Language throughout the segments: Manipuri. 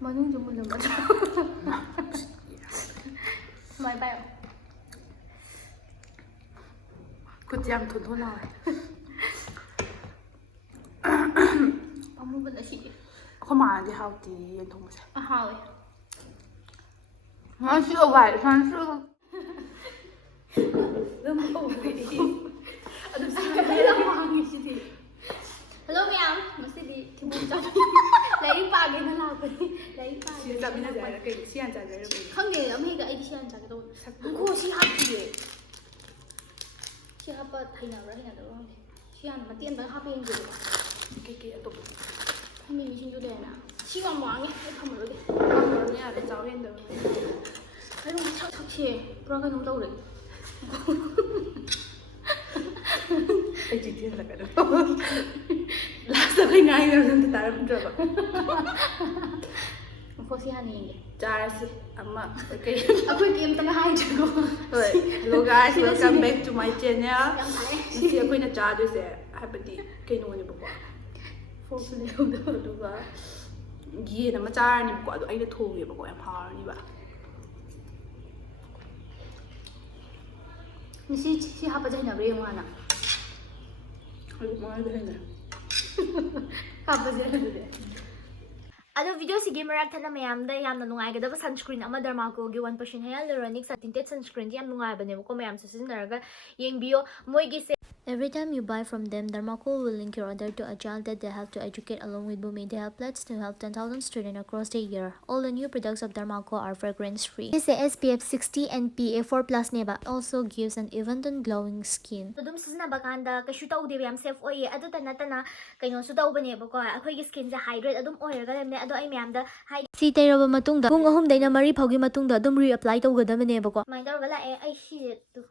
ꯃꯅꯨꯡꯁꯨ ꯃꯨꯜꯂꯝꯃꯗ꯭ꯔꯥ ꯁꯨꯃꯥꯏꯅ ꯄꯥꯏꯌꯣ ꯈꯨꯠꯁꯦ ꯌꯥꯝ ꯊꯣꯟ ꯊꯣꯟ ꯂꯥꯎꯋꯦ ꯑꯃꯨꯕꯅ ꯁꯤꯒꯦ ꯑꯩꯈꯣꯏ ꯃꯥꯅꯗꯤ ꯍꯥꯎꯇꯦ ꯌꯦꯟ ꯊꯣꯡꯕꯁꯦ ꯍꯥꯎꯋꯦ ꯉꯁꯤ ꯋꯥꯏ ꯁꯥꯟꯁꯨ ꯑꯗꯨꯝ ꯍꯧꯔꯦ ꯑꯗꯨꯝ ꯌꯥꯝ ꯋꯥꯡꯉꯦ ꯁꯤꯗꯤ ꯍꯜꯂꯣ ꯃꯌꯥꯝ ꯉꯁꯤꯗꯤ ꯊꯤꯕꯣꯡ ꯆꯥꯕꯤ ꯂꯥꯏꯔꯤꯛ ꯄꯥꯒꯦꯅ ꯂꯥꯛꯄꯅꯤ ꯂꯥꯏꯔꯤꯛ ꯄꯥꯒꯦ ꯁꯤꯗ ꯆꯥꯃꯤꯟꯅꯁꯦ ꯍꯥꯏꯔ ꯀꯩ ꯁꯤ ꯍꯥꯟꯅ ꯆꯥꯖꯔꯣ ꯀꯩ ꯈꯪꯗꯦ ꯑꯃ ꯍꯦꯛꯇ ꯑꯩꯗꯤ ꯁꯤ ꯍꯥꯟꯅ ꯆꯥꯒꯦ ꯇꯧꯕ ꯉꯣ ꯁꯤ ꯍꯥꯞꯇꯤꯌꯦ ꯁꯤ ꯍꯥꯞꯄ ꯍꯩꯅꯕ꯭ꯔꯥ ꯍꯩꯅꯗꯕ꯭ꯔꯥ ꯈꯪꯗꯦ ꯁꯤ ꯍꯥꯟꯅ ꯃꯇꯦꯛ ꯑꯃꯇꯪ ꯍꯥꯞꯄ ꯌꯦꯡꯖꯦꯕꯀꯣ ꯀꯩꯀꯩ ꯑꯇꯣꯞꯄ ꯃꯤꯃꯤꯁꯤꯡꯁꯨ ꯂꯩꯔꯦꯅ ꯁꯤ ꯌꯥꯝ ꯋꯥꯡꯉꯦ ꯑꯩ ꯊꯝꯃꯔꯣꯏꯒꯦ ꯊꯝꯃꯔꯣꯏ ꯌꯥꯔꯦ ꯆꯥꯎ ꯍꯦꯟꯗꯕ ꯀꯩꯅꯣ ꯁꯛꯁꯦ ꯄꯨꯔꯥ ꯀꯩꯅꯣꯝ ꯇꯧꯔꯦ ꯑꯩ ꯆꯤꯊꯤꯍꯜꯂꯛꯀꯗꯣ ꯂꯥꯁꯇ ꯑꯩꯈꯣꯏ ꯉꯥꯡꯉꯤꯕ ꯑꯝꯇ ꯇꯥꯔꯝꯗ꯭ꯔꯕ ꯃꯈꯣꯏ ꯍꯥꯟꯅ ꯌꯦꯡꯒꯦ ꯆꯥꯔꯁꯤ ꯑꯃ ꯀꯩ ꯑꯩꯈꯣꯏ ꯀꯩꯝꯇꯒ ꯍꯥꯏꯗ꯭ꯔꯦꯀꯣ ꯍꯣꯏ hello guys welcome back to my channel ꯌꯥꯝ ꯁꯥꯏꯌꯦ ꯉꯁꯤ ꯑꯩꯈꯣꯏꯅ ꯆꯥꯗꯣꯏꯁꯦ ꯍꯥꯏꯕꯗꯤ ꯀꯩꯅꯣꯅꯦꯕꯀꯣ ꯐꯣꯛꯁꯨ ꯂꯩꯍꯧꯗꯕ ꯑꯗꯨꯒ ꯌꯦꯟ ꯑꯃ ꯆꯥꯔꯅꯤꯕꯀꯣ ꯑꯗꯣ ꯑꯩꯅ ꯊꯣꯡꯉꯦꯕꯀꯣ ꯌꯥꯝ ꯍꯥꯎꯔꯅꯤꯕ ꯁꯤ ꯍꯥꯞꯄꯁꯦ ꯍꯩꯅꯕ꯭ꯔꯥ ꯌꯦꯡꯉꯣ ꯍꯥꯟꯅ ꯑꯩ ꯃꯉꯥꯏꯗ ꯍꯩꯅ ꯍꯥꯞꯄꯁꯦ ꯑꯗꯨꯗꯤ ꯑꯗꯣ ꯚꯤꯗꯤꯑꯣꯁꯤꯒꯤ ꯃꯔꯛ ꯊꯠꯅ ꯃꯌꯥꯝꯗ ꯌꯥꯝꯅ ꯅꯨꯡꯉꯥꯏꯒꯗꯕ ꯁꯟꯁꯀ꯭ꯔꯤꯟ ꯑꯃ ꯗꯔꯃꯥꯀꯣꯒꯤ 1% ꯍꯥꯏꯌꯥꯂꯨꯔꯣꯅꯤꯛ ꯁꯥꯇꯤꯟꯇꯦꯠ ꯁꯟꯁꯀ꯭ꯔꯤꯟꯁꯦ ꯌꯥꯝ ꯅꯨꯡꯉꯥꯏꯕꯅꯦꯕꯀꯣ ꯃꯌꯥꯝꯁꯨ ꯁꯤꯖꯤꯟꯅꯔꯒ ꯌꯦꯡꯕꯤꯌꯣ ꯃꯣꯏꯒꯤꯁꯦ Every time you buy from them, Dermacol will link your order to a child that they help to educate along with Bhumi. They have pledged to help 10,000 students across the year. All the new products of Dermacol are fragrance-free. This is SPF 60 and PA4+ neba. Also gives an even tone glowing skin. Adum sizinaba kanda kaishu tawdeba yam safe oye. Aduta natana kainosu tawbanebako. Akoigi skin se hydrate adum oiraga lemne ado ai mayamda si tairaba matungda pung 3 daina 4 phawgi matungda adum reapply tawgadabanebako. Mai tawraga la ai si tu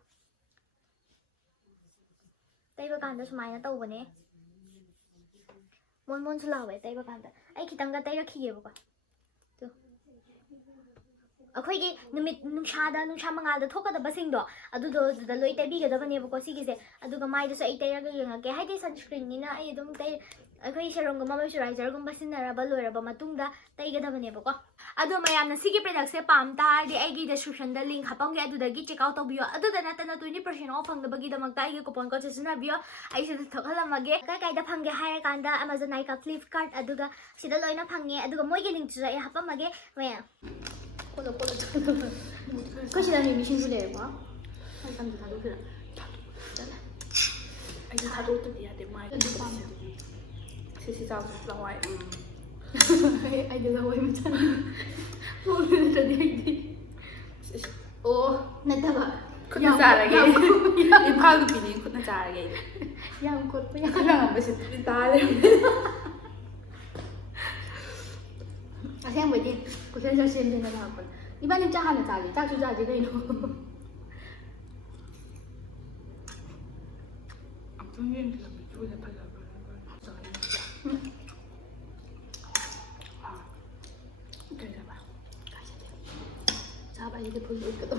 taiba kanda sumaina tawbane mon mon su lawe taiba kanda ai khitanga tairakhigebako tu ꯑꯩꯈꯣꯏꯒꯤ ꯅꯨꯃꯤꯠ ꯅꯨꯡꯁꯥ ꯃꯉꯥꯜꯗ ꯊꯣꯛꯀꯗꯕꯁꯤꯡꯗꯣ ꯑꯗꯨꯗꯣ ꯑꯗꯨꯗ ꯂꯣꯏ ꯇꯩꯕꯤꯒꯗꯕꯅꯦꯕꯀꯣ ꯁꯤꯒꯤꯁꯦ ꯑꯗꯨꯒ ꯃꯥꯏꯗꯁꯨ ꯑꯩ ꯇꯩꯔꯒ ꯌꯦꯡꯉꯛꯀꯦ ꯍꯥꯏꯗꯤ ꯁꯟꯁꯀ꯭ꯔꯤꯟꯅꯤꯅ ꯑꯩ ꯑꯗꯨꯝ ꯑꯩꯈꯣꯏ ꯁꯦꯔꯝꯒꯨꯝꯕ ꯃꯣꯏꯆꯨꯔꯥꯏꯖꯔꯒꯨꯝꯕ ꯁꯤꯖꯤꯟꯅꯔꯕ ꯂꯣꯏꯔꯕ ꯃꯇꯨꯡꯗ ꯇꯩꯒꯗꯕꯅꯦꯕꯀꯣ ꯑꯗꯣ ꯃꯌꯥꯝꯅ ꯁꯤꯒꯤ ꯄ꯭ꯔꯗꯛꯁꯦ ꯄꯥꯝ ꯇꯥꯔꯗꯤ ꯑꯩꯒꯤ ꯗꯤꯁꯀ꯭ꯔꯤꯞꯁꯟꯗ ꯂꯤꯡꯛ ꯍꯥꯞꯄꯝꯒꯦ ꯑꯗꯨꯗꯒꯤ ꯆꯦꯛ ꯑꯥꯎꯠ ꯇꯧꯕꯤꯌꯣ ꯑꯗꯨꯗ ꯅꯠꯇꯅ 20% ꯑꯣꯐ ꯐꯪꯅꯕꯒꯤꯗꯃꯛꯇ ꯑꯩꯒꯤ ꯀꯨꯄꯟ ꯀꯣꯗ ꯁꯤꯖꯤꯟꯅꯕꯤꯌꯣ ꯑꯩ ꯁꯤꯗ ꯊꯣꯛꯍꯜꯂꯝꯃꯒꯦ ꯀꯥꯏꯗ ꯐꯪꯒꯦ ꯍꯥꯏꯔꯀꯥꯟꯗ ꯑꯦꯃꯥꯖꯣꯟ ꯅꯥꯏꯀꯥ ꯐ꯭ꯂꯤꯞꯀꯥꯔꯠ ꯑꯗꯨꯒ ꯁꯤꯗ ꯂꯣꯏꯅ ꯐꯪꯉꯦ ꯑꯗꯨꯒ ꯃꯣꯏꯒꯤ ꯂꯤꯡꯛꯇꯨꯁꯨ ꯑꯩ ꯍꯥꯞꯄꯝꯃꯒꯦ ꯃꯌꯥꯝ ꯀꯣꯂꯣ ꯑꯩꯈꯣꯏ ꯁꯤꯗ ꯃꯤꯃꯤꯁꯤꯡꯁꯨ ꯂꯩꯔꯦꯀꯣ ꯑꯩ ꯇꯝꯗ ꯊꯥꯗꯣꯛꯈꯤꯔ ꯑꯩꯁꯨ ꯊꯥꯗꯣꯛꯇꯗꯤ ꯌꯥꯗꯦ ꯃꯥꯏ ꯁꯤ ꯆꯥꯎꯁꯦ ꯂꯋꯥꯏ ꯑꯩꯗꯤ ꯂꯋꯥꯏ ꯃꯆꯥ ꯄꯣꯛꯂ ꯅꯠꯇ꯭ꯔꯗꯤ ꯑꯩꯗꯤ ꯑꯣ ꯅꯠꯇꯕ ꯈꯨꯠꯅ ꯆꯥꯔꯒꯦ ꯏꯝꯐꯥꯜ ꯅꯨꯄꯤꯅꯤ ꯈꯨꯠꯅ ꯆꯥꯔꯒꯦ ꯌꯥꯝ ꯈꯣꯠꯄ ꯌꯥꯝ ꯈꯔꯥꯡꯕꯁꯦ ꯇꯥꯔꯦ ꯑꯁꯦꯡꯕꯩꯗꯤ ꯀꯨꯁꯦꯟ ꯆꯠꯁꯦꯟꯗꯦꯅ ꯂꯥꯛꯄꯅꯦ 이번엔 짜 하나 짜지 짜주 짜지 그이노 아무튼 얘는 미주에 팔려고 그래봐 자봐 이제 볼수 있거든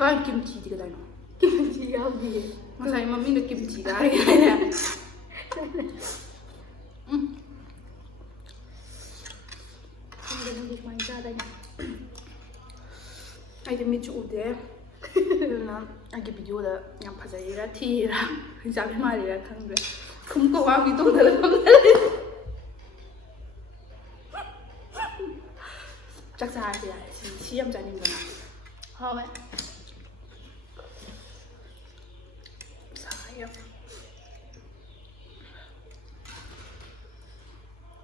아 김치가 다이노 김치 여기 masai mami được kimchi cái này 이거는 많이 짜다니 ai thì mình chủ thế nên là anh cái video đó nhằm phải dạy ra thì là giáo cái mai là thằng về không có bao nhiêu tôi là không chắc ra thì lại chỉ em dạy mình rồi thôi vậy sai em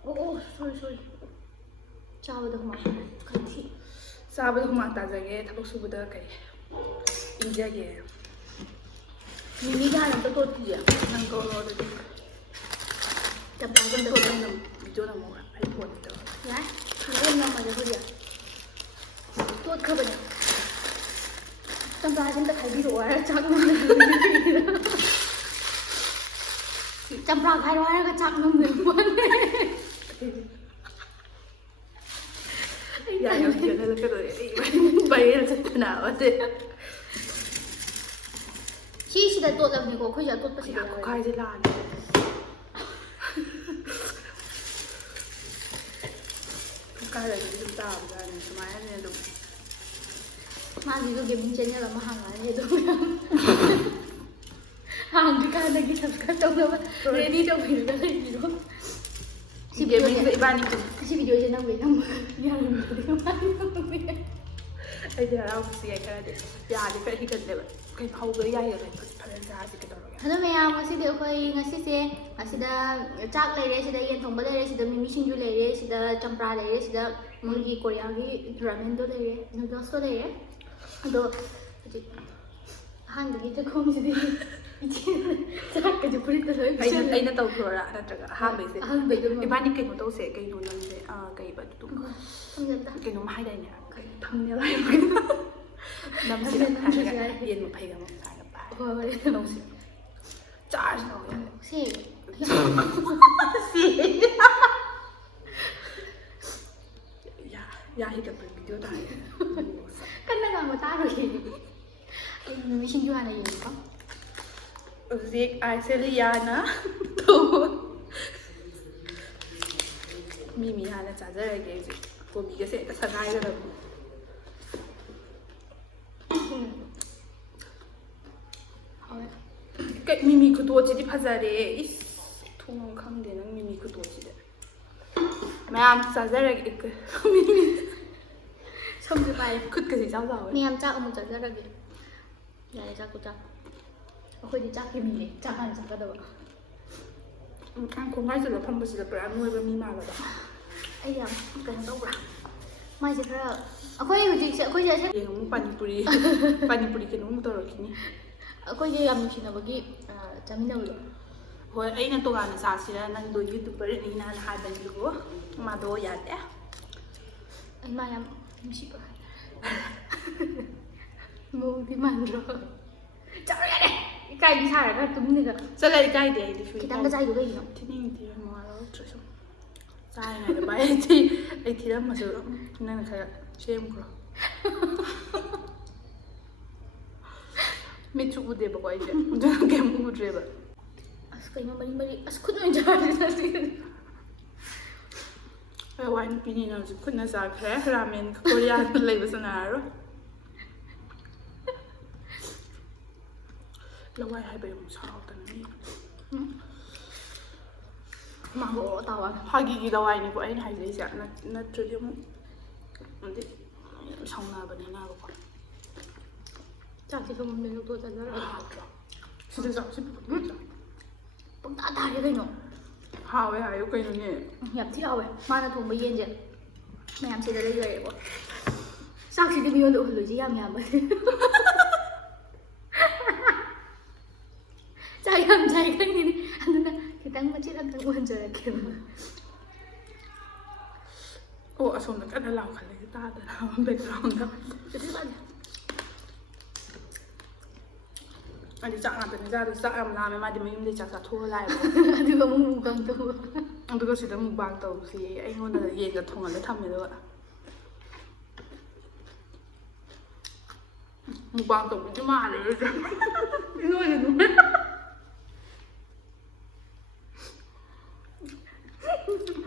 ô sorry chào được mà cần thị 싸ꯕꯗ ꯍꯨꯃꯥꯡ ꯇꯥꯖꯒꯦ ꯊꯕꯛ ꯁꯨꯕꯗ ꯀꯩ ꯏꯪꯖꯒꯦ 미미가 하나 또 또지야 ꯅꯪ ꯀꯧꯔꯣ ꯑꯗꯨꯗꯤ ꯆꯝꯄ꯭ꯔꯥꯒꯨꯝꯕ ꯅꯪꯅ ꯚꯤꯗꯤꯑꯣ ꯅꯝꯃꯣ ꯑꯩ ꯐꯣꯟꯗ ꯌꯥꯏ ꯁꯤꯗ ꯅꯝꯃꯒ ꯍꯧꯖꯤꯛ ꯇꯣꯠꯈ꯭ꯔꯕꯅꯦ ꯆꯝꯄ꯭ꯔꯥꯁꯦ ꯑꯝꯇ ꯈꯥꯏꯕꯤꯔꯛꯑꯣ ꯍꯥꯏꯔ ꯆꯥꯛ ꯆꯝꯄ꯭ꯔꯥ ꯈꯥꯏꯔꯣ ꯍꯥꯏꯔꯒ ꯆꯥꯛ ꯅꯝꯗꯣꯏ ꯄꯣꯠꯅꯦ 야 여기 연애를 그래 빨리 듣구나 어때 시시다 또 거기 또 빠지게 야 가야지 라 ꯆꯥꯔꯗꯤ ꯑꯗꯨꯝ ꯇꯥꯕꯖꯥꯠꯅꯤ ꯁꯨꯃꯥꯏꯅꯅꯦ ꯑꯗꯨꯝ ꯃꯥꯒꯤꯁꯨ ꯒꯦꯃꯤꯡ ꯆꯦꯅꯦꯜ ꯑꯃ ꯍꯥꯡꯉꯅꯤ ꯑꯗꯨꯝ ꯍꯥꯡꯗ꯭ꯔꯤꯀꯥꯟꯗꯒꯤ ꯁꯕꯁꯀ꯭ꯔꯥꯏꯕ ꯇꯧꯅꯕ ꯔꯦꯗꯤ ꯇꯧꯕꯤꯔꯒ ꯂꯩꯕꯤꯔꯣ ꯁꯤ ꯒꯦꯃꯤꯡꯁꯦ ꯏꯕꯥꯅꯤ ꯁꯤ ꯚꯤꯗꯤꯑꯣꯁꯦ ꯅꯝꯒꯦ ꯌꯥꯔꯝꯗ꯭ꯔꯗꯤ ꯑꯩꯗꯤ ꯍꯔꯥꯎꯕꯁꯤ ꯌꯥꯏ ꯈꯔꯗꯤ ꯌꯥꯗꯤ ꯈꯔ ꯍꯤꯒꯠꯂꯦꯕ ꯀꯩ ꯐꯥꯎꯕ ꯌꯥꯏꯒ ꯐꯖꯅ ꯆꯥꯔꯁꯤ ꯀꯩꯗꯧꯔꯒꯦ ꯑꯗꯣ ꯃꯌꯥꯝ ꯉꯁꯤꯗꯤ ꯑꯩꯈꯣꯏ ꯉꯁꯤꯁꯦ ꯑꯁꯤꯗ ꯆꯥꯛ ꯂꯩꯔꯦ ꯁꯤꯗ ꯌꯦꯟ ꯊꯣꯡꯕ ꯂꯩꯔꯦ ꯁꯤꯗ ꯃꯤꯃꯤ ꯁꯤꯡꯖꯨ ꯂꯩꯔꯦ ꯁꯤꯗ ꯆꯝꯄ꯭ꯔꯥ ꯂꯩꯔꯦ ꯁꯤꯗ ꯃꯣꯏꯒꯤ ꯀꯣꯔꯤꯌꯥꯒꯤ ꯔꯥꯃꯦꯟꯗꯣ ꯂꯩꯔꯦ ꯅꯨꯗꯜꯁꯇꯣ ꯂꯩꯔꯦ ꯑꯗꯣ ꯍꯧꯖꯤꯛ ꯑꯍꯥꯟꯕꯒꯤ ꯆꯥꯛꯈꯨꯝꯁꯤꯗꯤ ꯏꯆꯦꯅ ꯆꯥꯛꯀꯁꯦ ꯐꯨꯔꯤꯠꯇ ꯂꯣꯏ ꯑꯩꯅ ꯇꯧꯊꯣꯔꯥ ꯅꯠꯇ꯭ꯔꯒ ꯑꯍꯥꯟꯕꯩꯁꯦ ꯏꯕꯥꯅꯤ ꯀꯩꯅꯣ ꯇꯧꯁꯦ ꯀꯩꯅꯣ ꯅꯪꯁꯦ ꯀꯩꯕ ꯑꯗꯨꯝ ꯀꯩꯅꯣꯝ ꯍꯥꯏꯗꯥꯏꯅꯦ ꯀꯩ ꯊꯝꯅꯦꯜ ꯍꯥꯏꯕ ꯅꯝꯁꯤꯔ ꯍꯥꯏꯔꯒ ꯌꯦꯟ ꯃꯐꯩꯒ ꯑꯃꯨꯛ ꯁꯥꯏꯅ ꯄꯥꯏ ꯍꯣꯏ ꯇꯧꯁꯤ ꯆꯥꯔꯁꯤ ꯇꯧ ꯁꯤ ꯌꯥ ꯍꯤꯒꯠꯄ ꯚꯤꯗꯤꯑꯣ ꯇꯥꯔꯦ ꯀꯟꯅ ꯉꯥꯡꯕ ꯇꯥꯔꯣꯏꯌꯦ ꯑꯩ ꯃꯤꯃꯤ ꯁꯤꯡꯖꯨ ꯍꯥꯟꯅ ꯌꯦꯡꯉꯦꯀꯣ ꯍꯧꯖꯤꯛ ꯑꯥꯏꯁꯦꯂꯤꯌꯥꯅ ꯇꯧꯕ ꯃꯤꯃꯤ ꯍꯥꯟꯅ ꯆꯥꯖꯔꯒꯦ ꯍꯧꯖꯤꯛ ꯀꯣꯕꯤꯒꯁꯦ ꯍꯦꯛꯇ ꯁꯒꯥꯏꯒꯗꯕꯅꯤ ꯃꯤꯃꯤ ꯈꯨꯇꯣꯠꯁꯤꯗꯤ ꯐꯖꯔꯦ ꯏꯁ ꯊꯣꯡ ꯈꯪꯗꯦ ꯅꯪ ꯃꯤꯃꯤ ꯈꯨꯇꯣꯠꯁꯤꯗꯤ ꯃꯌꯥꯝ ꯆꯥꯖꯔꯒꯦ ꯃꯤꯃꯤ ꯁꯝꯁꯨ ꯄꯥꯏꯔꯦ ꯈꯨꯠꯀꯁꯦ ꯏꯆꯥꯎ ꯆꯥꯎꯋꯦ ꯃꯌꯥꯝ ꯆꯥꯛ ꯑꯃꯨꯛ ꯆꯥꯖꯔꯒꯦ ꯌꯥꯔꯦ ꯆꯥꯛ ꯑꯩꯈꯣꯏꯗꯤ ꯆꯥꯛꯀꯤ ꯃꯤꯅꯦ ꯆꯥꯛ ꯍꯥꯟꯅ ꯆꯥꯒꯗꯕ ꯈꯣꯡꯒꯥꯏꯁꯤꯗ ꯐꯝꯕꯁꯤꯗ ꯄꯨꯔꯥ ꯅꯣꯏꯕ ꯃꯤ ꯃꯥꯜꯂꯕ ꯑꯩ ꯌꯥꯝ ꯀꯩꯅꯣ ꯇꯧꯕ꯭ꯔꯥ ꯃꯥꯏꯁꯦ ꯈꯔ ꯑꯩꯈꯣꯏ ꯍꯧꯖꯤꯛꯁꯦ ꯑꯩꯈꯣꯏꯁꯦ ꯍꯌꯦꯡ ꯑꯃꯨꯛ ꯄꯥꯅꯤꯄꯨꯔꯤ ꯀꯩꯅꯣꯝ ꯇꯧꯔꯛꯈꯤꯅꯤ ꯑꯩꯈꯣꯏꯁꯦ ꯌꯥꯝ ꯅꯨꯡꯁꯤꯅꯕꯒꯤ ꯆꯥꯃꯤꯟꯅꯕꯗꯣ ꯍꯣꯏ ꯑꯩꯅ ꯇꯣꯉꯥꯟꯅ ꯆꯥꯁꯤꯔ ꯅꯪꯗꯣ ꯌꯨꯇꯨꯕꯔꯅꯤꯅ ꯍꯥꯏꯕꯅꯤꯀꯣ ꯃꯥꯗꯣ ꯌꯥꯗꯦ ꯑꯩ ꯃꯥ ꯌꯥꯝ ꯅꯨꯡꯁꯤꯕ ꯃꯧꯗꯤ ꯃꯥꯟꯗ꯭ꯔꯣ ꯆꯠꯂꯣ ꯌꯥꯔꯦ ꯏꯀꯥꯏꯕꯤ ꯁꯥꯔꯒ ꯇꯨꯃꯤꯟꯅꯒ ꯆꯠꯂ ꯏꯀꯥꯏꯗꯦ ꯑꯩꯗꯤ ꯈꯤꯇꯪꯒ ꯆꯥꯏꯗꯣ ꯀꯩꯒꯤꯅꯣ ꯊꯤꯅꯤꯡꯗꯦ ꯃꯋꯥ ꯁꯨꯝ ꯆꯥꯔꯤꯉꯩꯗ ꯚꯥꯏ ꯑꯩ ꯊꯤꯔꯝꯃꯁꯨ ꯅꯪꯅ ꯈꯔ ꯁꯦꯝꯈ꯭ꯔꯣ ꯃꯤꯠꯁꯨ ꯎꯗꯦꯕꯀꯣ ꯑꯩꯁꯦ ꯑꯗꯨꯅ ꯀꯩꯝ ꯎꯗ꯭ꯔꯦꯕ ꯑꯁ ꯀꯩꯅꯣ ꯃꯔꯤ ꯑꯁ ꯈꯨꯠ ꯑꯣꯏꯅ ꯆꯥꯔꯁꯤ ꯋꯥꯏ ꯅꯨꯄꯤꯅꯤꯅ ꯍꯧꯖꯤꯛ ꯈꯨꯠꯅ ꯆꯥꯈ꯭ꯔꯦ ꯔꯥꯃꯦꯟ ꯀꯣꯔꯤꯌꯥꯗ ꯂꯩꯕ ꯁꯥꯟꯅꯔꯔꯣꯏ ꯂꯋꯥꯏ ꯍꯥꯏꯕ ꯑꯃꯨꯛ ꯁꯥꯎꯗꯅ ꯃꯤ ꯃꯥꯡꯒꯣ ꯇꯥꯋꯥ ꯐꯥꯒꯤꯒꯤ ꯂꯋꯥꯏꯅꯤꯀꯣ ꯑꯩꯅ ꯍꯥꯏꯖꯩꯁꯦ ꯅꯠꯇ꯭ꯔꯗꯤ ꯑꯃꯨꯛ ꯑꯗꯤ ꯁꯥꯎꯅꯕꯅꯤꯅꯕꯀꯣ ꯆꯥꯛꯁꯤ ꯁꯣꯝ ꯃꯦꯂꯨꯛꯇꯣ ꯆꯥꯖꯔꯒ ꯍꯥꯎꯇ꯭ꯔꯣ ꯁꯤꯗ ꯆꯥꯎ ꯁꯤ ꯄꯨꯡꯇꯥ ꯇꯥꯔꯦ ꯀꯩꯅꯣ ꯍꯥꯎꯋꯦ ꯍꯥꯏꯌꯨ ꯀꯩꯅꯣꯅꯦ ꯌꯥꯝ ꯊꯤ ꯍꯥꯎꯋꯦ ꯃꯥꯅ ꯊꯣꯡꯕ ꯌꯦꯟꯁꯦ ꯃꯌꯥꯝ ꯁꯤꯗ ꯂꯩꯖꯔꯦꯀꯣ ꯆꯥꯛꯁꯤꯗꯤ ꯃꯤꯉꯣꯟꯗ ꯎꯍꯜꯂꯣꯏꯁꯤ ꯌꯥꯝ ꯌꯥꯝꯕꯅꯤ ꯆꯥꯛ ꯌꯥꯝ ꯆꯥꯏ ꯈꯪꯉꯤꯅꯤ ꯑꯗꯨꯅ ꯈꯤꯇꯪ ꯃꯆꯦꯠ ꯑꯝꯇꯪ ꯎꯍꯟꯖꯔꯛꯀꯦꯕ ꯑꯣ ꯑꯁꯣꯝꯗ ꯀꯟꯅ ꯂꯥꯎꯈꯠꯂꯦ ꯇꯥꯗꯅ ꯕꯦꯛꯒ꯭ꯔꯥꯎꯟꯗ ꯑꯩꯗꯤ ꯆꯥꯛ ꯉꯥꯛꯇꯅꯤ ꯆꯥꯗꯣ ꯆꯥꯛ ꯌꯥꯝ ꯂꯥꯝꯃꯦ ꯃꯥꯗꯤ ꯃꯌꯨꯝꯗꯩ ꯆꯥꯛ ꯆꯥꯊꯣꯛꯑ ꯂꯥꯛꯑꯦꯕ ꯑꯗꯨꯒ ꯑꯃꯨꯛ ꯃꯨꯛꯕꯥꯡ ꯇꯧꯕ ꯑꯗꯨꯒ ꯁꯤꯗ ꯃꯨꯛꯕꯥꯡ ꯇꯧꯁꯤ ꯑꯩꯉꯣꯟꯗ ꯌꯦꯟꯒ ꯊꯣꯡꯍꯜꯂ ꯊꯝꯃꯦ ꯑꯗꯨꯒ ꯃꯨꯛꯕꯥꯡ ꯇꯧꯕꯗꯤ ꯃꯥꯜꯂꯦ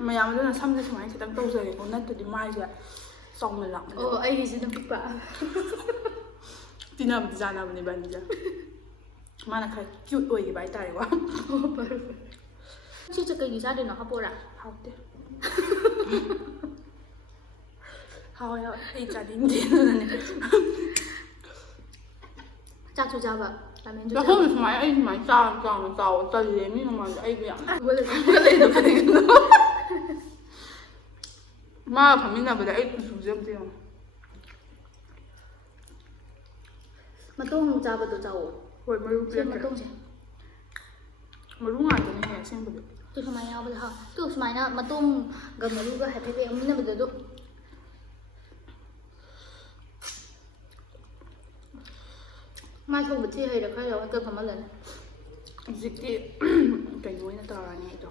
ꯃꯌꯥꯝ ꯑꯗꯨꯅ ꯁꯝꯁꯦ ꯁꯨꯃꯥꯏꯅ ꯈꯤꯇꯪ ꯇꯧꯖꯔꯦꯀꯣ ꯅꯠꯇ꯭ꯔꯗꯤ ꯃꯥꯏꯁꯦ ꯆꯥꯎꯃꯜꯂꯛꯑꯕꯅꯦ ꯑꯣ ꯑꯩꯒꯤꯁꯤꯅ ꯄꯤꯛꯄ ꯇꯤꯟꯅꯕꯗꯤ ꯆꯥꯟꯅꯕꯅꯦ ꯏꯕꯥꯅꯤꯁꯦ ꯃꯥꯅ ꯈꯔ ꯀ꯭ꯌꯨꯠ ꯑꯣꯏꯈꯤꯕ ꯍꯥꯏꯇꯥꯔꯦꯀꯣ ꯁꯤꯁꯦ ꯀꯩꯒꯤ ꯆꯥꯗꯣꯏꯅꯣ ꯍꯥꯞꯄꯣꯔꯥ ꯍꯥꯎꯇꯦ ꯍꯥꯎꯋꯦ ꯍꯥꯎꯋꯦ ꯑꯩ ꯆꯥꯅꯤꯡꯗꯦ ꯑꯗꯨꯅꯅꯦ ꯆꯥꯛꯁꯨ ꯆꯥꯕ ꯔꯥꯃꯦꯟꯁꯨ ꯆꯥꯛꯈꯨꯝꯁꯦ ꯁꯨꯃꯥꯏꯅ ꯑꯩ ꯁꯨꯃꯥꯏꯅ ꯆꯥꯎꯅ ꯇꯜꯂꯦ ꯃꯤ ꯃꯃꯥꯡꯗ ꯑꯩꯕꯨ ꯌꯥꯝ ꯂꯩꯗꯣ ꯀꯔꯤꯒꯤꯅꯣ ꯃꯥꯒ ꯐꯝꯃꯤꯟꯅꯕꯗ ꯑꯩ ꯀꯨꯆꯨꯁꯦ ꯑꯝꯇ ꯌꯦꯡꯉꯣ ꯃꯇꯣꯡ ꯆꯥꯕꯗꯣ ꯆꯥꯋꯣ ꯍꯣꯏ ꯃꯔꯨ ꯁꯤ ꯄꯤꯔꯛꯀꯦ ꯃꯇꯣꯡꯁꯦ ꯃꯔꯨ ꯉꯥꯛꯇꯅꯦꯍꯦ ꯑꯁꯦꯡꯕꯗꯤ ꯇꯨ ꯁꯨꯃꯥꯏꯅ ꯌꯥꯎꯕꯗ ꯍꯥꯎ ꯇꯨ ꯁꯨꯃꯥꯏꯅ ꯃꯇꯣꯡꯒ ꯃꯔꯨꯒ ꯍꯥꯏꯐꯦꯠ ꯌꯥꯎꯃꯤꯟꯅꯕꯗ ꯑꯗꯨꯝ ꯃꯥ ꯊꯣꯡꯕ ꯊꯤ ꯍꯩꯔ ꯈꯔ ꯌꯥꯎꯔꯒ ꯐꯝꯍꯜꯂꯅꯤ ꯍꯧꯖꯤꯛꯇꯤ ꯀꯩꯅꯣ ꯑꯣꯏꯅ ꯇꯧꯔꯅꯤ ꯑꯩꯗꯣ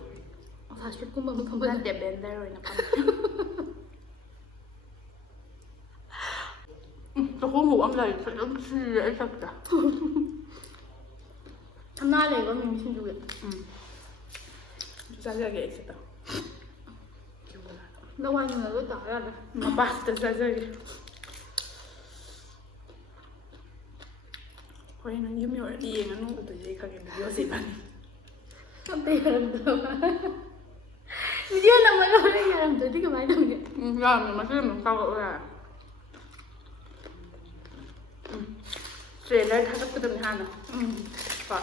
ꯐꯥꯁ ꯐꯨꯗꯀꯨꯝꯕ ꯑꯃ ꯐꯝꯍꯜꯂꯅꯤ ꯅꯠꯇꯦ ꯕꯦꯟꯗꯔ ꯑꯣꯏꯅ ꯆꯈꯣꯝ ꯑꯃ ꯂꯩ ꯐꯖꯅ ꯁꯤꯔꯦ ꯑꯩ ꯁꯛꯇ ꯊꯝꯅꯥ ꯂꯩꯕ ꯃꯤꯃꯤ ꯁꯤꯡꯖꯨꯒꯤ ꯆꯥꯖꯔꯒꯦ ꯑꯩ ꯁꯤꯗ ꯅꯋꯥꯏꯅ ꯂꯣꯏ ꯇꯥ ꯌꯥꯗ꯭ꯔꯦ ꯃꯄꯥꯁꯤꯗ ꯆꯥꯖꯒꯦ ꯍꯣꯔꯦꯟ ꯅꯪ ꯌꯨꯝ ꯌꯧꯔꯗꯤ ꯌꯦꯡꯉꯅꯨ ꯑꯗꯨꯗꯤ ꯑꯩ ꯈꯪꯉꯦ ꯚꯤꯗꯤꯑꯣꯁꯦ ꯏꯕꯥꯅꯤ ꯑꯝꯇ ꯌꯥꯔꯝꯗꯕ ꯚꯤꯗꯤꯑꯣ ꯅꯝꯃꯒ ꯍꯣꯔꯦꯟ ꯌꯥꯔꯝꯗ꯭ꯔꯗꯤ ꯀꯃꯥꯏꯅ ꯇꯧꯒꯦ ꯌꯥꯝꯅ ꯃꯁꯤ ꯑꯗꯨꯝ ꯀꯥꯎꯔꯛꯑꯣ ꯌꯥꯔꯦ ꯇ꯭ꯔꯦꯂꯔ ꯊꯥꯒꯠꯀꯗꯕꯅꯤ ꯍꯥꯟꯅ ꯀꯣ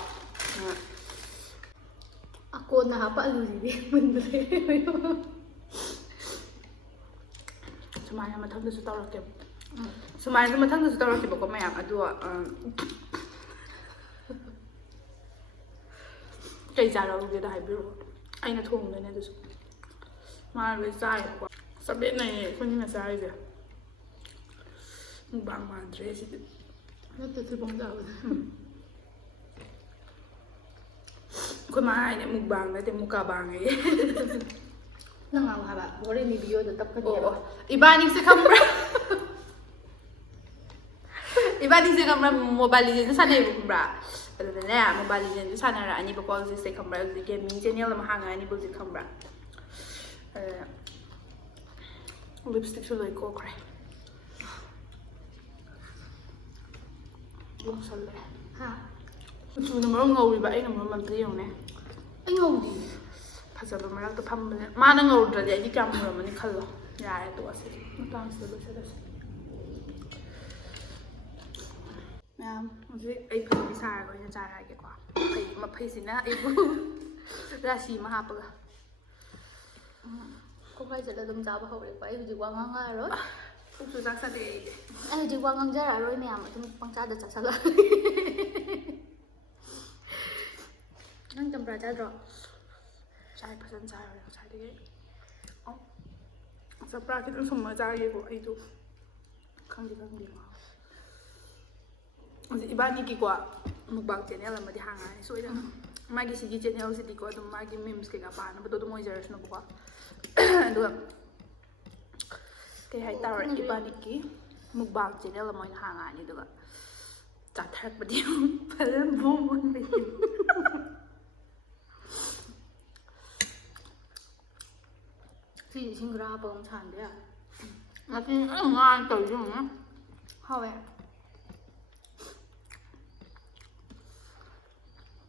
ꯑꯀꯣꯟꯅ ꯍꯥꯞꯄ ꯑꯂꯨꯁꯤꯗꯤ ꯃꯨꯟꯗ꯭ꯔꯦ ꯁꯨꯃꯥꯏꯅ ꯃꯊꯪꯗꯁꯨ ꯇꯧꯔꯛꯀꯦꯕ ꯁꯨꯃꯥꯏꯅꯁꯨ ꯃꯊꯪꯗꯁꯨ ꯇꯧꯔꯛꯀꯦꯕꯀꯣ ꯃꯌꯥꯝ ꯑꯗꯣ ꯀꯩ ꯆꯥꯔꯛꯎꯒꯦꯗ ꯍꯥꯏꯕꯤꯔꯛꯑꯣ ꯑꯩꯅ ꯊꯣꯡꯗꯣꯏꯅꯦ ꯑꯗꯨꯁꯨ ꯃꯥꯅ ꯂꯣꯏ ꯆꯥꯏꯌꯦꯕꯀꯣ ꯆꯕꯦꯠꯅꯩꯌꯦ ꯑꯩꯈꯣꯏꯅꯤꯅ ꯆꯥꯔꯤꯁꯦ ꯃꯨꯛꯕꯥꯡ ꯃꯥꯟꯗ꯭ꯔꯦ ꯁꯤꯗꯤ ꯅꯠꯇꯦ ꯊꯤꯕꯣꯡ ꯆꯥꯕꯅꯦ ꯑꯩꯈꯣꯏ ꯃꯥ ꯍꯥꯏꯅꯦ ꯃꯨꯛꯕꯥꯡ ꯅꯠꯇꯦ ꯃꯨꯛꯀꯥꯕꯥꯡꯉꯦ ꯅꯪ ꯉꯥꯡꯉꯨ ꯍꯥꯏꯕ ꯍꯣꯔꯦꯟꯒꯤ ꯚꯤꯗꯤꯑꯣꯗꯣ ꯇꯞꯀꯅꯤꯕ 이바닉스 컴브라 이바닉스 컴브라 모바일 리젠즈 사나이ꯕ ꯑꯗꯨꯗꯅꯦ ꯃꯣꯕꯥꯏꯜ ꯂꯤꯖꯦꯟꯁꯨ ꯁꯥꯟꯅꯔꯛꯑꯅꯤꯕꯀꯣ ꯍꯧꯖꯤꯛꯁꯦ ꯈꯪꯕ꯭ꯔꯥ ꯍꯧꯖꯤꯛ ꯒꯦꯃꯤꯡ ꯆꯦꯅꯦꯜ ꯑꯃ ꯍꯥꯡꯉꯛꯑꯅꯤꯕ ꯍꯧꯖꯤꯛ ꯈꯪꯕ꯭ꯔꯥ ꯂꯤꯞꯁꯇꯤꯛꯁꯨ ꯂꯣꯏ ꯀꯣꯛꯈ꯭ꯔꯦ ꯂꯣꯛꯁꯜꯂꯦ ꯃꯆꯨꯅ ꯃꯔꯣꯡ ꯉꯧꯔꯤꯕ ꯑꯩꯅ ꯃꯔꯣꯡ ꯑꯝꯇ ꯌꯦꯡꯉꯨꯅꯦ ꯑꯩ ꯉꯧꯗꯤ ꯐꯖꯕ ꯃꯔꯛꯇ ꯐꯝꯕꯅꯦ ꯃꯥꯅ ꯉꯧꯗ꯭ꯔꯗꯤ ꯑꯩꯗꯤ ꯀꯌꯥꯝ ꯉꯧꯔꯝꯃꯅꯤ ꯈꯜꯂꯣ ꯌꯥꯔꯦ ꯇꯣꯛꯑꯁꯤ ꯃꯇꯥꯡꯁꯤꯗ ꯂꯣꯏꯁꯤꯜꯂꯁꯤ ꯃꯌꯥꯝ ꯍꯧꯖꯤꯛ ꯑꯩ ꯐꯩꯗꯤ ꯁꯥꯔꯒ ꯑꯣꯏꯅ ꯆꯥꯔꯛꯑꯒꯦꯀꯣ ꯃꯐꯩꯁꯤꯅ ꯑꯩꯕꯨ ꯔꯥꯁꯤ ꯑꯃ ꯍꯥꯞꯄꯒ ꯀꯣꯛꯐꯥꯏ ꯆꯠꯂ ꯑꯗꯨꯝ ꯆꯥꯕ ꯍꯧꯔꯦꯀꯣ ꯑꯩ ꯍꯧꯖꯤꯛ ꯋꯥ ꯉꯥꯡꯉꯛꯑꯔꯣꯏ ꯄꯨꯛꯁꯨ ꯆꯥꯛ ꯆꯥꯗꯦ ꯑꯩꯗꯤ ꯑꯩ ꯍꯧꯖꯤꯛ ꯋꯥ ꯉꯥꯡꯖꯔꯛꯑꯔꯣꯏ ꯃꯌꯥꯝ ꯑꯗꯨꯝ ꯄꯪꯆꯥꯗ ꯆꯥꯁꯜꯂ ꯅꯪ ꯆꯝꯄ꯭ꯔꯥ ꯆꯥꯗ꯭ꯔꯣ ꯆꯥꯏ ꯐꯖꯅ ꯆꯥꯔꯦ ꯉꯁꯥꯏꯗꯒꯤ ꯆꯝꯄ꯭ꯔꯥ ꯈꯤꯇꯪ ꯁꯨꯝꯃꯒ ꯆꯥꯒꯦꯀꯣ ꯑꯩꯗꯣ ꯈꯪꯗꯦ ꯍꯧꯖꯤꯛ ꯏꯕꯥꯅꯤꯒꯤꯀꯣ ꯃꯨꯛꯕꯥꯡ ꯆꯦꯅꯦꯜ ꯑꯃꯗꯤ ꯍꯥꯡꯉꯛꯑꯅꯤ ꯁꯣꯏꯗꯅ ꯃꯥꯒꯤ ꯁꯤꯒꯤ ꯆꯦꯅꯦꯜꯁꯤꯗꯤꯀꯣ ꯑꯗꯨꯝ ꯃꯥꯒꯤ ꯃꯤꯝꯁ ꯀꯩꯀꯥ ꯄꯥꯅꯕꯗꯣ ꯑꯗꯨꯝ ꯑꯣꯏꯖꯔꯁꯅꯨꯕꯀꯣ ꯑꯗꯨꯒ ꯀꯩ ꯍꯥꯏꯇꯥꯔꯦ ꯏꯕꯥꯅꯤꯒꯤ ꯃꯨꯛꯕꯥꯡ ꯆꯦꯅꯦꯜ ꯑꯃ ꯑꯣꯏꯅ ꯍꯥꯡꯉꯛꯑꯅꯤ ꯑꯗꯨꯒ ꯆꯥꯊꯔꯛꯄꯗꯤ ꯐꯖꯅ ꯕꯣꯝ ꯁꯤꯁꯦ ꯏꯁꯤꯡ ꯈꯔ ꯍꯥꯞꯄꯒ ꯑꯃꯨꯛ ꯁꯥꯍꯟꯕ ꯌꯥꯔꯦ ꯉꯥꯛꯇꯪ ꯉꯥꯏ ꯇꯧꯔꯤꯁꯦ ꯍꯥꯎꯋꯦ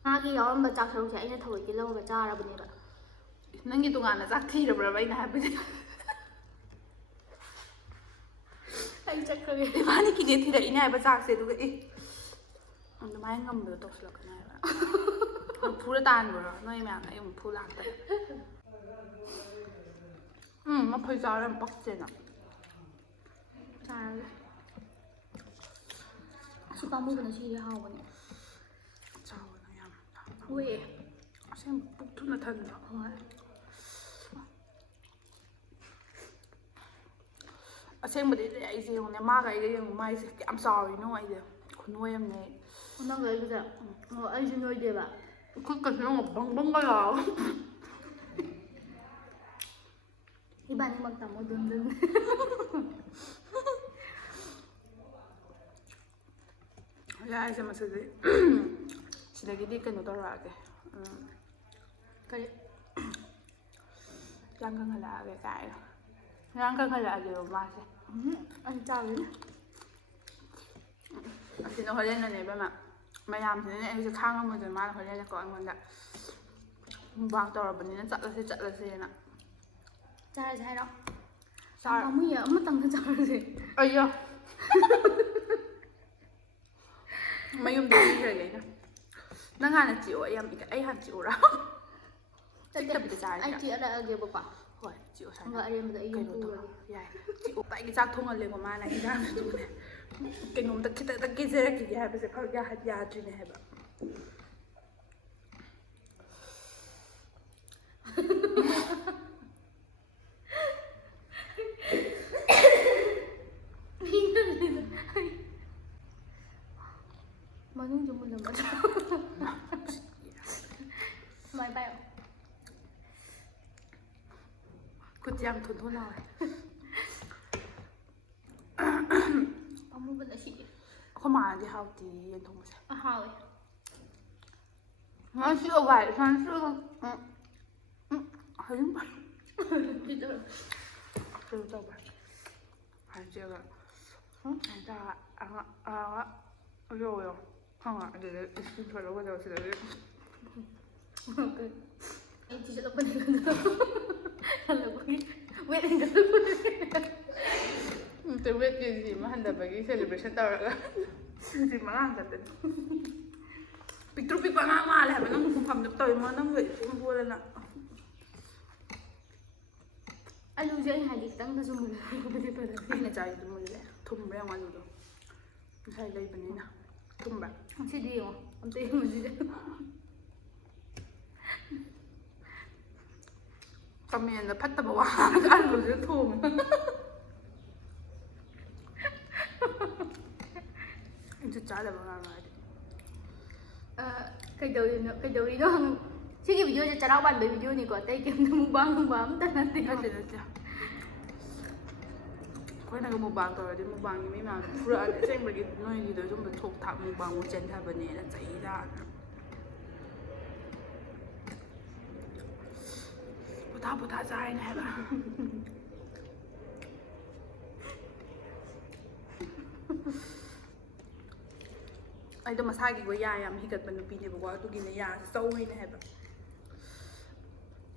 ꯃꯥꯒꯤ ꯌꯥꯎꯔꯝꯕ ꯆꯥꯛ ꯁꯔꯨꯛꯁꯦ ꯑꯩꯅ ꯊꯑꯣꯏꯀꯤ ꯂꯧꯔꯒ ꯆꯥꯔꯕꯅꯦꯕ ꯅꯪꯒꯤ ꯇꯣꯉꯥꯟꯅ ꯆꯥꯛ ꯊꯤꯔꯕ꯭ꯔꯕ ꯑꯩꯅ ꯍꯥꯏꯕꯗꯤ ꯑꯩ ꯆꯠꯈ꯭ꯔꯒꯦ ꯏꯕꯥꯅꯤꯒꯤꯅꯦ ꯊꯤꯔꯛꯏꯅꯦ ꯍꯥꯏꯕ ꯆꯥꯛꯁꯦ ꯑꯗꯨꯒ ꯑꯗꯨꯃꯥꯏꯅ ꯉꯝꯕꯗꯣ ꯇꯧꯁꯤꯜꯂꯛꯀꯅꯤ ꯍꯥꯏꯕ ꯐꯨꯔ ꯇꯥꯟꯕ꯭ꯔꯣ ꯅꯣꯏ ꯃꯌꯥꯝꯅ ꯑꯩ ꯑꯃꯨꯛ ꯐꯨ ꯂꯥꯛꯇꯅ ꯃꯐꯩ ꯆꯥꯔ ꯌꯥꯝ ꯄꯛꯇꯦꯅ ꯆꯥꯔꯒꯦ ꯁꯤ ꯄꯥꯝꯃꯨꯕꯅ ꯁꯤꯗꯤ ꯍꯥꯎꯕꯅꯦ ꯆꯥꯎꯕꯅ ꯌꯥꯝ ꯍꯣꯏꯑꯦ ꯑꯁꯦꯡꯕ ꯄꯨꯛ ꯊꯨꯅ ꯊꯟꯕ ꯍꯣꯏ ꯑꯁꯦꯡꯕꯗꯤ ꯑꯩꯁꯦ ꯌꯦꯡꯉꯨꯅꯦ ꯃꯥꯒ ꯑꯩꯒ ꯌꯦꯡꯉꯨ ꯃꯥꯏꯁꯦ ꯀꯌꯥꯝ ꯆꯥꯎꯔꯤꯅꯣ ꯑꯩꯁꯦ ꯈꯨꯅꯣꯏ ꯑꯃꯅꯦ ꯅꯪꯒ ꯑꯩꯒꯁꯦ ꯑꯩꯁꯨ ꯅꯣꯏꯗꯦꯕ ꯈꯨꯠꯀꯁꯨ ꯌꯦꯡꯉꯨ ꯕꯪꯕꯪꯒ ꯂꯥꯎꯔꯒ 이반이막 다 못 듣는 ꯌꯥꯏꯁꯦ ꯃꯁꯤꯗꯤ ꯁꯤꯗꯒꯤꯗꯤ ꯀꯩꯅꯣ ꯇꯧꯔꯛꯑꯒꯦ 그래 ꯌꯥꯡ ꯀꯪꯍꯜꯂꯛꯑꯒꯦ ꯀꯥꯏꯅ ꯌꯥꯡ ꯀꯪꯍꯜꯂꯛꯑꯒꯦꯕ ꯃꯥꯁꯦ 아니 짜증나 ꯑꯁꯤꯅ ꯍꯣꯔꯦꯟꯅꯅꯦ ꯏꯕꯦꯝꯃ ꯃꯌꯥꯝꯁꯤꯅꯅꯦ ꯑꯩꯁꯦ ꯈꯥꯡꯉꯝꯃꯣꯏꯗꯣꯏꯅ ꯃꯥꯅ ꯍꯣꯔꯦꯟꯅꯀꯣ ꯑꯩꯉꯣꯟꯗ ꯃꯨꯛꯕꯥꯡ ꯇꯧꯔꯕꯅꯤꯅ ꯆꯠꯂꯁꯦꯅ 잘하지 해라 ꯆꯥꯔ 아무야 아무것도 잘하지 ꯑయ్ꯌꯣ ꯃꯌꯨꯝꯗ ꯄꯤꯈ꯭ꯔꯒꯦ ꯑꯩꯅ ꯅꯪ ꯍꯥꯟꯅ ꯆꯤꯛꯑꯣ ꯑꯩ ꯍꯥꯟꯅ ꯆꯤꯛꯎꯔꯥ ꯆꯤꯛꯇꯕꯤꯗ ꯆꯥꯔꯦ ꯑꯩ ꯆꯤꯛꯑꯔꯛꯑꯒꯦꯕꯀꯣ ꯍꯣꯏ ꯆꯤꯛꯑꯣ ꯑꯗꯨꯒ ꯁꯥꯏꯅ ꯑꯔꯦꯝꯕꯗ ꯑꯩ ꯌꯨꯝ ꯀꯩꯅꯣ ꯄꯨꯔꯒꯦ ꯇꯧꯔ ꯌꯥꯏ ꯆꯤꯛꯑꯣ ꯑꯩꯒꯤ ꯆꯥꯛ ꯊꯣꯡꯍꯜꯂꯦꯀꯣ ꯃꯥꯅ ꯏꯟꯖꯥꯡꯁꯨ ꯑꯗꯨꯝꯅꯦ ꯀꯩꯅꯣꯝꯇ ꯈꯤꯇꯪ ꯀꯦꯖꯔꯛꯈꯤꯒꯦ ꯍꯥꯏꯕꯁꯦ ꯐꯔꯛ ꯌꯥꯗ꯭ꯔꯤꯅꯦ ꯍꯥꯏꯕ 만원 좀 보자 맞아 많이 봐요 ꯈꯨꯠꯁꯦ ꯌꯥꯝ ꯊꯣꯟ ꯂꯥꯎꯋꯦ 아무거나 시게 ꯑꯩꯈꯣꯏ ꯃꯥꯅꯗꯤ ꯍꯥꯎꯇꯦ ꯌꯦꯟ ꯊꯣꯡꯕꯁꯦ 하위 ꯉꯁꯤꯒ ꯋꯥꯏ ꯉꯁꯤꯒ ꯍꯌꯨꯝ 그리고 떠봐. 반지가 진짜 어려워요. 하나, 근데 스킨 별로가 되었어요. Ay, t-shirt ako nila na. Alam ko yun. Wait, ang gano'n ko 근데 왜 이제 한다박이 셀레브레이션 따라가 이제 망한 건데 삐뚤삐 빵아 말해 하면 난 밤도 떠 이만 난왜 좀 보려나 Alam siya yung halik lang na sumula. 아니 자이도 몰래 톰브랑 완우도 사이 레이븐이나 톰바 Ang sidi mo. Ang tayo mo sidi. 까미는 팠다 봐 알로즈 톰 이제 짜다 봐 Kay sige video niya charawan ba video ni ko tay kim na mubang ta natin. 됐지 거기 나가 무방 떨어지 무방이 미만 불안해 생각이 너희들 좀더 톡탁 무방 못 젠타버네 짜이다 보다 잘 해봐 ꯑꯩꯗꯣ ꯃꯁꯥꯒꯤꯀꯣ ꯌꯥ ꯌꯥꯝ ꯍꯤꯒꯠꯄ ꯅꯨꯄꯤꯅꯦꯕꯀꯣ ꯑꯗꯨꯒꯤꯅꯦ ꯌꯥꯁꯦ ꯆꯧꯔꯤꯅꯦ ꯍꯥꯏꯕ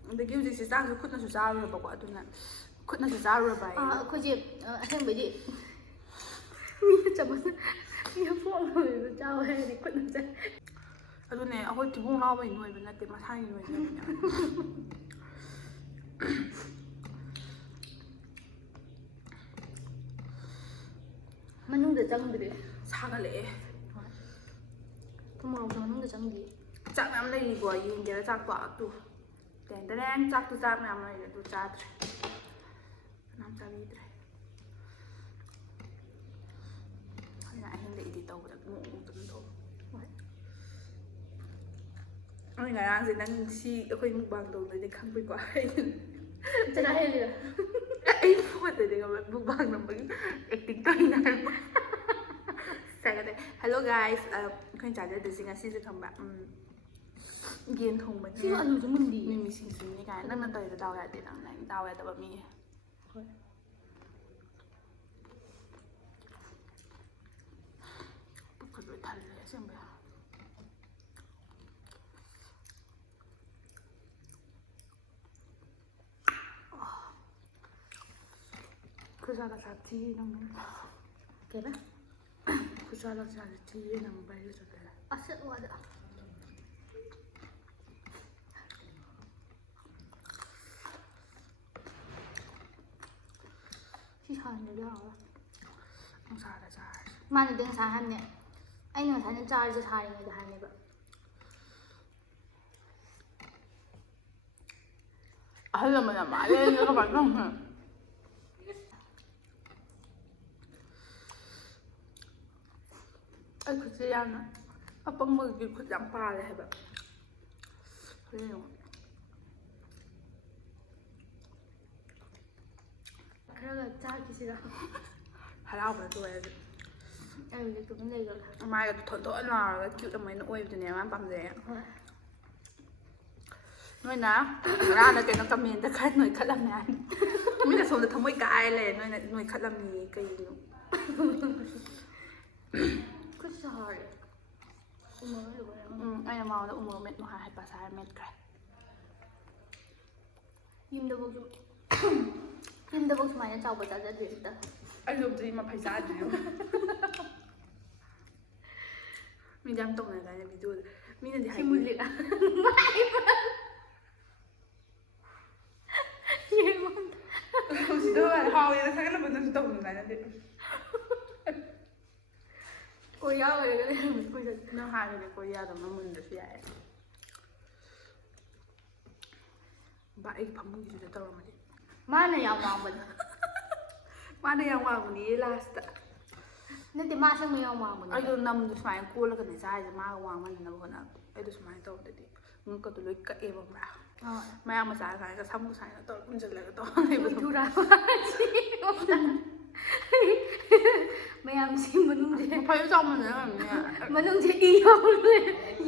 ꯑꯗꯒꯤ ꯍꯧꯖꯤꯛꯁꯦ ꯆꯥꯛꯁꯨ ꯈꯨꯠꯅꯁꯨ ꯆꯥꯔꯨꯔꯕꯀꯣ ꯑꯗꯨꯅ ꯈꯨꯠꯅꯁꯨ ꯆꯥꯔꯨꯔꯕ ꯑꯩꯈꯣꯏꯁꯦ ꯑꯁꯦꯡꯕꯩꯗꯤ ꯃꯤꯅ ꯆꯃꯁ ꯃꯤꯅ ꯐꯣꯛꯅꯕ ꯆꯥꯎ ꯍꯥꯏꯔꯗꯤ ꯈꯨꯠꯅ ꯆꯥꯏ ꯑꯗꯨꯅꯦ ꯑꯩꯈꯣꯏ ꯊꯤꯕꯣꯡ ꯂꯥꯎꯕꯩ ꯅꯣꯏꯕ ꯅꯠꯇꯦ ꯃꯁꯥꯒꯤ ꯅꯣꯏꯕꯅꯤꯅ ꯃꯅꯨꯡꯗ ꯆꯪꯗ꯭ꯔꯤ 사갈래. 그럼 우선 게 장기. 짝 맘 내리고 얘기를 짝도 악도. 땡땡 짝도 짝 맘 내리고 짜들. 남자이들. 그냥 힘들 이디 떠보자. 뭐 또. Ôi ngày ăn gì đang si khơi mục bằng đầu này để không bị quá Cho nó hay liền. Ấy phụ để gặp mục bằng là mấy acting tay này. Sai cái này. Hello guys, khơi trả lời được gì ngay xin thầm bạn. Giên thùng mình. Xin lỗi chúng mình đi. Mình xin như cái năng năng tới là đau lại để năng này đau lại tập bấm mi. Bức cái đôi thật đấy xem bây. Kuzaga sati nang Kaya ba? kuzaga sati nang bayo sa kaya. Asal wala. Si Han được hả? Ang sara sa. Mana din sa Han nè. Anh nói hắn charge sa Han này Han này ba. Alam mo na mali na ka ba nang. Ay khutse yana. Apang magiging khutse ang pala ba. Ayun. Kaya charge Halaw ba to ay. Ay ulit ko nila yun. Mai ka thon thon na cute amay na oy bidne man pamje. Nói na, ra là cái nó comment ta khát nói khát làm nhàn. Mình là sống được thằng mấy cái này, nói khát làm gì cái gì nữa. Cứ sợ. Anh là màu đó umur met nó hai ba sai met cái. Im đâu bốc Im đâu bốc mà nó chào bà ta ra được ta. Anh dùng gì mà phải ra được. Mình đang tổng này cái video. Mình là gì hay. Kim liệt à? Không đâu, hao vậy thấy là mình đang tổng này là được. Ôi ya ơi, bây giờ Nó hai cái cô ya tầm nó mình được vậy. Bạn ấy phẩm gì để tao làm gì? má này giàu màu mình. Mà đây yang wang ni last. Nên thì má sang mình giàu màu mình. Ai do nam do smile ko la kan sai ma wang man na bona. Ai do smile to de. Ngun ko to loi ka e ba ma. Mà mà sai sai ka sam ko sai na to kun jale ka to. Ôi thu ra. ꯃꯌꯥꯝꯁꯤ ꯃꯅꯨꯡꯁꯦ ꯐꯩ ꯆꯥꯎꯃꯟꯅꯔꯝꯅꯦ ꯃꯅꯨꯡꯁꯦ ꯏ ꯌꯥꯎꯔꯦ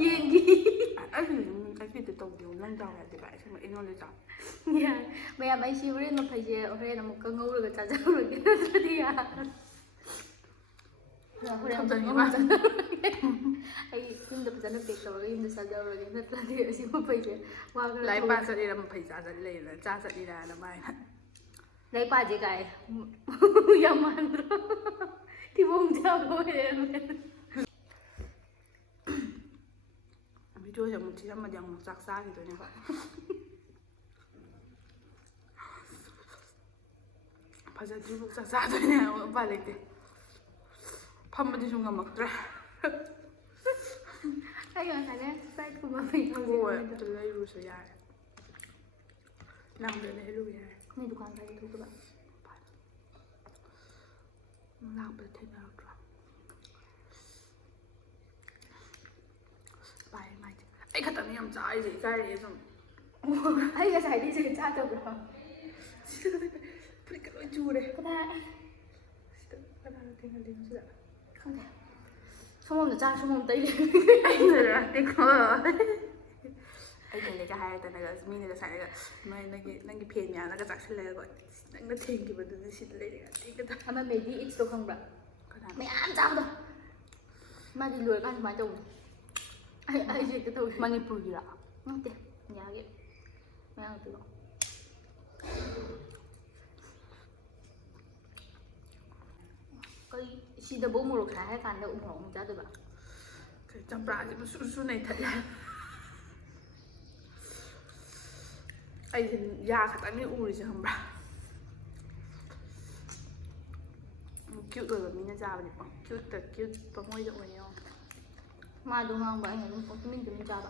ꯌꯦꯟꯒꯤ ꯑꯩꯒꯤꯗꯤ ꯇꯧꯗꯦ ꯅꯪ ꯆꯥꯎ ꯌꯥꯗꯦ ꯚꯥꯏ ꯑꯁꯦꯡꯕ ꯑꯩꯉꯣꯟꯗ ꯆꯥꯎ ꯌꯥꯏ ꯃꯌꯥꯝ ꯑꯩꯁꯤ ꯍꯣꯔꯦꯟ ꯃꯐꯩꯁꯦ ꯍꯣꯔꯦꯟ ꯑꯃꯨꯛꯀ ꯉꯧꯔꯒ ꯆꯥꯖꯔꯨꯔꯒꯦ ꯅꯠꯇ꯭ꯔꯗꯤ ꯍꯣꯔꯦꯟ ꯑꯩ ꯌꯨꯝꯗ ꯐꯖꯅ ꯄꯦꯛ ꯇꯧꯔꯒ ꯌꯨꯝꯗ ꯆꯥꯖꯔꯨꯔꯒꯦ ꯅꯠꯇ꯭ꯔꯗꯤ ꯑꯁꯤ ꯃꯐꯩꯁꯦ ꯋꯥ ꯈꯔ ꯂꯥꯏꯔꯤꯛ ꯄꯥ ꯆꯠꯂꯤꯔ ꯃꯐꯩ ꯆꯥ ꯆꯠꯂꯤꯔ ꯆꯥ ꯆꯠꯂꯤꯔꯅ ꯃꯥꯏꯅ ꯂꯥꯏꯔꯤꯛ ꯄꯥꯖꯦ ꯀꯥꯏ ꯌꯥꯝ ꯃꯥꯟꯗ꯭ꯔꯣ ꯊꯤꯕꯣꯡ ꯆꯥꯕ ꯑꯣꯏꯔꯝꯃꯦ ꯚꯤꯗꯤꯑꯣꯁꯦ ꯑꯃꯨꯛ ꯊꯤꯔꯝꯃꯗꯤ ꯑꯃꯨꯛ ꯆꯥꯛ ꯆꯥꯈꯤꯗꯣꯏꯅꯦꯕ ꯐꯖꯗ꯭ꯔꯤꯐꯥꯎ ꯆꯥꯛ ꯆꯥꯗꯣꯏꯅꯦ ꯎꯄꯥꯏ ꯂꯩꯇꯦ ꯐꯝꯕꯗꯤꯁꯨ ꯉꯝꯃꯛꯇ꯭ꯔꯦ ꯑꯩ ꯉꯁꯥꯏꯅꯦ ꯁꯥꯏꯠꯀꯨꯝꯕ ꯐꯩꯇꯧꯁꯦ ꯍꯣꯏ ꯑꯗꯨ ꯂꯩꯔꯨꯔꯁꯨ ꯌꯥꯔꯦ ꯅꯪꯗ ꯂꯩꯔꯨ ꯌꯥꯔꯦ ꯅꯣꯏ ꯗꯨꯀꯥꯟ ꯀꯥꯏꯗ ꯊꯣꯛꯇꯕ ꯂꯥꯛꯄꯗ ꯊꯦꯡꯅꯔꯛꯇ꯭ꯔꯣ ꯄꯥꯏ ꯃꯥꯏꯗꯤ ꯑꯩ ꯈꯛꯇꯪ ꯌꯥꯝ ꯆꯥꯔꯤꯁꯦ ꯏꯀꯥꯏꯔꯛꯑꯦ ꯁꯨꯝ ꯑꯩ ꯉꯁꯥꯏꯗꯤ ꯁꯤꯗ ꯆꯥꯗꯕ꯭ꯔꯣ ꯁꯤꯗ ꯐꯨꯔꯤꯠꯀ ꯂꯣꯏ ꯆꯨꯔꯦ ꯀꯗꯥꯏ ꯁꯤꯗ ꯀꯅꯥꯅ ꯊꯦꯡꯅꯜꯂꯤꯅꯣ ꯁꯤꯗ ꯈꯪꯗꯦ ꯁꯣꯝꯗ ꯆꯥ ꯁꯣꯝꯗ ꯇꯩꯂꯦ ꯑꯩꯅ ꯍꯥꯏꯔꯗꯅꯒ ꯃꯤꯅꯒ ꯉꯁꯥꯏꯅꯒ ꯅꯪꯒꯤ ꯐꯦꯟ ꯃꯌꯥꯝꯅꯒ ꯆꯥꯛꯁꯤꯜꯂꯒ ꯅꯪꯅ ꯊꯦꯡꯈꯤꯕꯗꯨꯅ ꯁꯤꯗ ꯂꯩꯔꯦꯒ ꯊꯦꯡꯒꯗ ꯑꯃ ꯃꯦꯒꯤ ꯏꯠꯁꯇꯣ ꯈꯪꯕ꯭ꯔꯥ ꯃꯌꯥꯝ ꯆꯥꯕꯗꯣ ꯃꯥꯗꯤ ꯂꯣꯏꯔꯀꯥꯟꯗ ꯁꯨꯃꯥꯏꯅ ꯇꯧꯕꯅꯤ ꯑꯩꯁꯦ ꯍꯦꯛꯇ ꯇꯧꯋꯤ ꯃꯅꯤꯄꯨꯔꯒꯤꯔꯥ ꯅꯠꯇꯦ ꯏꯟꯗꯤꯌꯥꯒꯤ ꯃꯌꯥꯝ ꯄꯤꯔꯣ ꯀꯔꯤ ꯁꯤꯗꯕꯨ ꯃꯣꯔꯣꯛ ꯁꯥꯏ ꯍꯥꯏꯔ ꯀꯥꯟꯗ ꯎ ꯃꯣꯔꯣꯛ ꯑꯃꯨꯛ ꯆꯥꯗꯣꯏꯕ ꯆꯝꯄ꯭ꯔꯥꯁꯤꯕꯨ ꯁꯨ ꯅꯩꯊꯠꯂꯦ ꯑꯩꯁꯦ ꯌꯥ ꯈꯛꯇꯪꯅꯤ ꯎꯔꯤꯁꯦ ꯈꯪꯕ꯭ꯔꯥ ꯀ꯭ꯌꯨꯠ ꯑꯣꯏꯕ ꯃꯤꯅ ꯆꯥꯕꯅꯤꯀꯣ ꯀ꯭ꯌꯨꯠ ꯃꯣꯏꯗ ꯑꯣꯏꯌꯣ ꯃꯥꯗꯣ ꯉꯥꯡꯕ ꯑꯩꯅ ꯑꯗꯨꯝ ꯇꯨꯃꯤꯟ ꯆꯥꯕ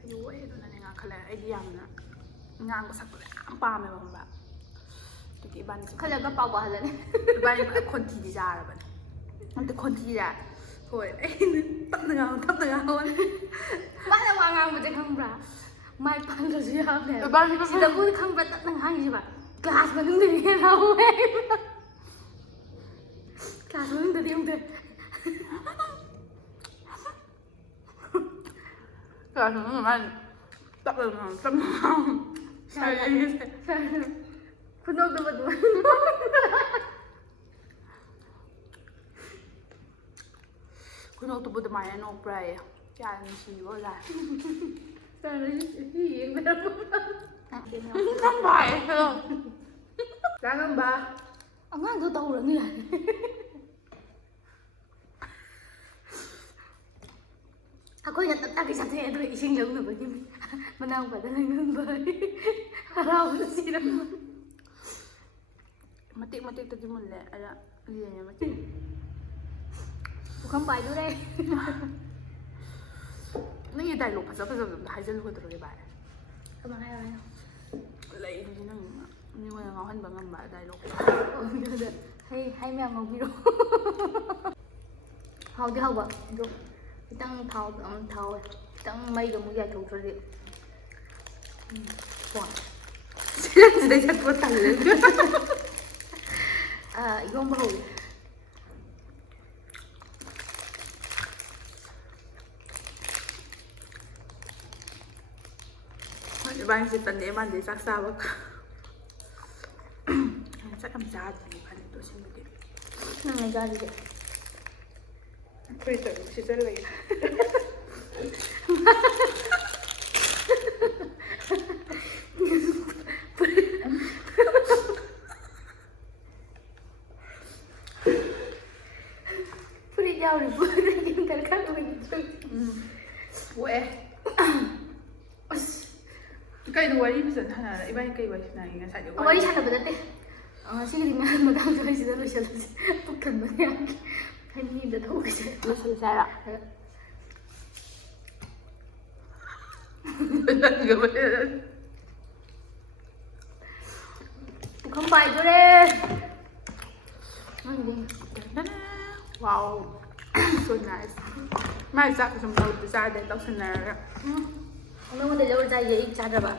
ꯑꯩꯗꯤ ꯍꯣꯏ ꯑꯗꯨꯅꯅꯦ ꯉꯥꯡꯈꯠꯂꯦ ꯑꯩꯗꯤ ꯌꯥꯝꯅ ꯉꯥꯡꯕ ꯁꯛꯄꯗ ꯌꯥꯝ ꯄꯥꯝꯃꯦꯕ ꯈꯪꯕ꯭ꯔꯥ ꯑꯗꯨꯒꯤ ꯏꯕꯥꯅꯤꯁꯦ ꯈꯜꯂꯒ ꯄꯥꯎ ꯄꯥꯍꯜꯂꯅꯤ ꯏꯕꯥꯅꯤ ꯈꯣꯟꯊꯤꯗꯤ ꯆꯥꯔꯕꯅꯦ ꯑꯝꯇ ꯈꯣꯟꯊꯤꯔ ꯍꯣꯏ ꯑꯩꯅ ꯇꯞꯅ ꯉꯥꯡꯉꯣ ꯃꯥꯅ ꯋꯥ ꯉꯥꯡꯕꯁꯦ ꯈꯪꯕ꯭ꯔꯥ ꯃꯥꯏ ꯄꯥꯟꯗ꯭ꯔꯁꯨ ꯌꯥꯕꯅꯦꯕ ꯁꯤꯗꯕꯨ ꯈꯪꯕ꯭ꯔꯥ ꯇꯞꯅ ꯉꯥꯡꯉꯤꯁꯤꯕ ꯀ꯭ꯂꯥꯁ ꯃꯅꯨꯡꯗꯗꯤ ꯍꯦꯟꯅ ꯍꯧꯋꯦ ꯀ꯭ꯂꯥꯁ ꯃꯅꯨꯡꯗꯗꯤ ꯑꯃꯨꯛꯇ ꯀ꯭ꯂꯥꯁ ꯃꯅꯨꯡꯗ ꯃꯥꯅ ꯇꯞꯅ ꯈꯨꯅꯣꯛꯇꯨꯕꯗꯨ ꯈꯨꯅꯣꯛꯇꯨꯕꯨ ꯑꯗꯨꯃꯥꯏꯅ ꯅꯣꯛꯄ꯭ꯔꯥ ꯌꯦ ꯀꯌꯥ ꯅꯨꯡꯁꯤꯕ ꯑꯣꯖꯥ ꯆꯥꯉꯝꯕ ꯑꯉꯥꯡꯗꯣ ꯇꯧꯔꯅꯨ ꯌꯥꯔꯦ ꯑꯩꯈꯣꯏꯅ ꯇꯞꯇꯥꯒꯤ ꯆꯠꯊꯩ ꯑꯗꯨꯒ ꯏꯁꯤꯡ ꯂꯧꯅꯕꯒꯤ ꯃꯅꯥꯎꯄꯥꯗ ꯂꯩꯉꯝꯕ ꯍꯔꯥꯎꯕꯗ ꯁꯤꯔꯝꯕ ꯃꯇꯦꯛꯇꯗꯤ ꯃꯨꯜꯂꯦ ꯑꯗ ꯌꯦꯡꯉꯦ ꯃꯇꯦꯛ ꯄꯨꯈꯝ ꯄꯥꯏꯗꯨꯔꯦ ꯅꯪꯒꯤ ꯗꯥꯏꯂꯣꯛ ꯐꯖꯕꯗꯣ ꯍꯥꯏꯖꯜꯂꯨꯒꯗꯧꯔꯦ ꯚꯥꯏ ꯀꯃꯥꯏ ꯍꯥꯏꯔꯣ ꯂꯩꯗꯨꯗꯤ ꯅꯪ ꯃꯤꯉꯣꯟꯗ ꯉꯥꯎꯍꯟꯕ ꯉꯝꯕ ꯗꯥꯏꯂꯣꯛ ꯍꯩ ꯃꯌꯥꯝ ꯉꯧꯕꯤꯔꯣ ꯍꯥꯎꯗꯤ ꯍꯥꯎꯕ ꯑꯗꯣ खितंग थाव खितंग मईदो मुझे याथोक्ट्रदि ꯀꯣ ꯁꯤꯗꯩ ꯆꯠꯄ ꯇꯜꯂꯦ ꯌꯣꯝꯕ ꯍꯧꯏ 이반이제 딴데 에반데 싹싸봐 짝감 짜지 이반이 또 신부게 응 짜지게 그래서 시절을 해 풀이 자우리 뭐를 지금 달카고 있어 왜 그러니까 이 와리 무슨 하나 이반이 그 와리 나 이거 사실 와리 사다 버렸대 시그리 면 마당 저기 시다 로셔 북한 뭐야 한이도 더우고 로셔 살아 북한 바이저래 wow so nice mai chắc chúng tôi từ xa đến tao xin nè nó muốn để lâu ra vậy cha rồi bà